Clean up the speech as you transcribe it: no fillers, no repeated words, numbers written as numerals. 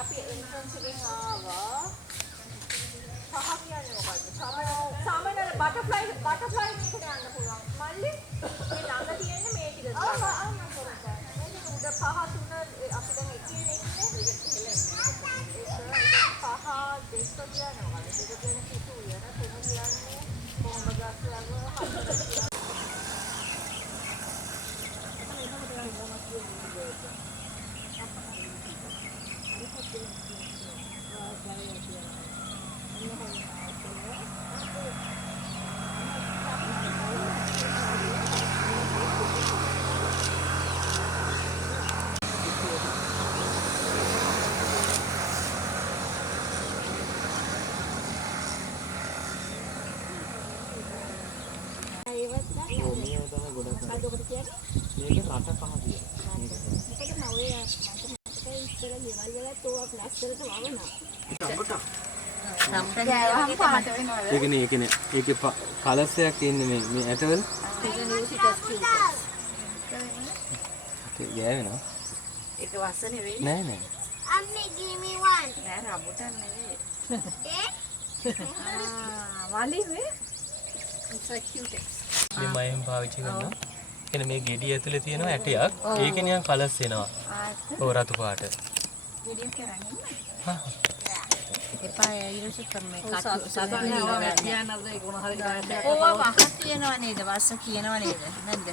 අපි එන්ට්‍රන්ස් එකෙන් ආවා. පහ කියන්නේ මොකද්ද? සාමාන්‍ය බටර්ෆ්ලයි මේකට යන්න පුළුවන්. මල්ලි මේ ළඟ තියෙන්නේ මේ ටික. මේක උඩ පහ තුන අපි දැන් එකේ ඉන්නේ. පහ දෙක කියන්නේ මොකද්ද? දෙක කියන්නේ සිතු උයන, තුන කියන්නේ කොහොමද ගස්වල හතර ඒකනේ ඒකේ කලසයක් ඉන්නේ මේ ඇටවල ගෑවෙනවා ඒක වස්ස නෙවෙයි නෑ නෑ Mommy, give me one. නෑ රබුටන් නෙවෙයි වලි වේ it's a cute මේ මයෙන් පාවිච්චි කරනවා එන මේ ගෙඩිය ඇතුලේ තියෙන ඇටයක් ඒක නිකන් කලස් වෙනවා ඔය රතු පාට ගෙඩිය කරන්නේ හා එපා ඊට කරන්නේ කටු සාධාරණ කියනවාද ඒක මොන හරි ගානක් ඕවා වහ කියනවා නේද වස්ස කියනවා නේද නැද්ද